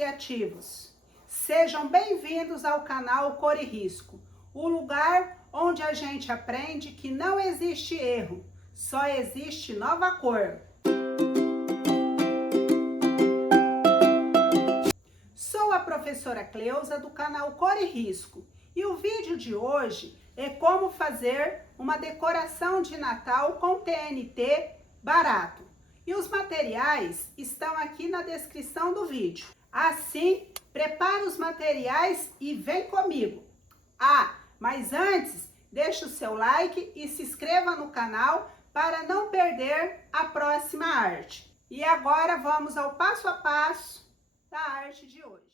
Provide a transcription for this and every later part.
criativos! Sejam bem-vindos ao canal Cor e Risco, o lugar onde a gente aprende que não existe erro, só existe nova cor. Sou a professora Cleusa do canal Cor e Risco e o vídeo de hoje é como fazer uma decoração de Natal com TNT barato. E os materiais estão aqui na descrição do vídeo. Assim, prepara os materiais e vem comigo. Ah, mas antes, deixa o seu like e se inscreva no canal para não perder a próxima arte. E agora vamos ao passo a passo da arte de hoje.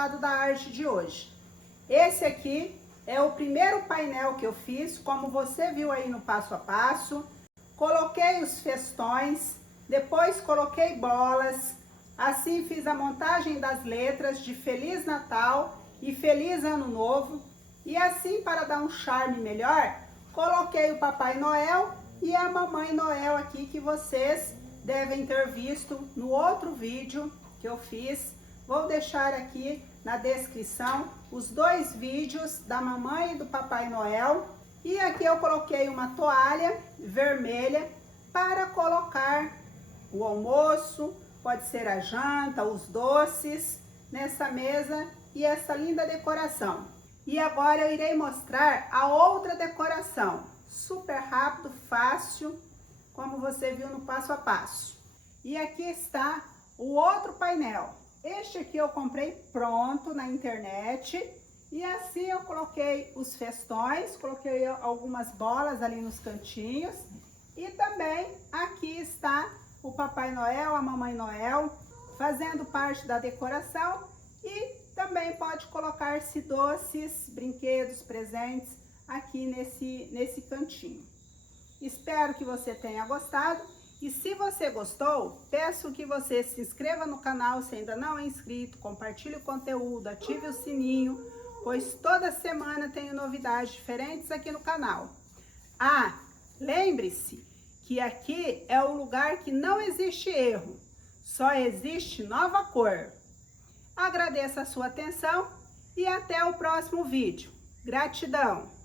resultado da arte de hoje. Esse aqui é o primeiro painel que eu fiz, como você viu aí no passo a passo. Coloquei os festões, depois coloquei bolas, assim fiz a montagem das letras de Feliz Natal e Feliz Ano Novo. E assim, para dar um charme melhor, coloquei o Papai Noel e a Mamãe Noel aqui, que vocês devem ter visto no outro vídeo que eu fiz. Vou deixar aqui na descrição os dois vídeos da Mamãe e do Papai Noel. E aqui eu coloquei uma toalha vermelha para colocar o almoço, pode ser a janta, os doces, nessa mesa e essa linda decoração. E agora eu irei mostrar a outra decoração, super rápido, fácil, como você viu no passo a passo. E aqui está o outro painel. Este aqui eu comprei pronto na internet. E assim eu coloquei os festões, coloquei algumas bolas ali nos cantinhos. E também aqui está o Papai Noel, a Mamãe Noel, fazendo parte da decoração. E também pode colocar-se doces, brinquedos, presentes aqui nesse cantinho. Espero que você tenha gostado. E se você gostou, peço que você se inscreva no canal se ainda não é inscrito, compartilhe o conteúdo, ative o sininho, pois toda semana tenho novidades diferentes aqui no canal. Ah, lembre-se que aqui é o lugar que não existe erro, só existe nova cor. Agradeço a sua atenção e até o próximo vídeo. Gratidão!